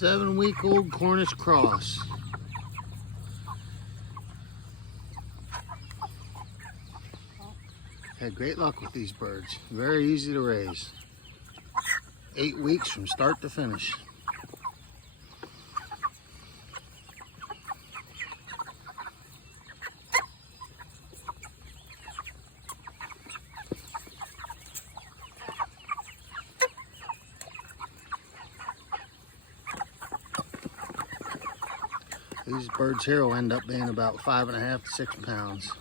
7-week-old Cornish cross. Had great luck with these birds. Very easy to raise. 8 weeks from start to finish. These birds here will end up being about 5.5 to 6 pounds.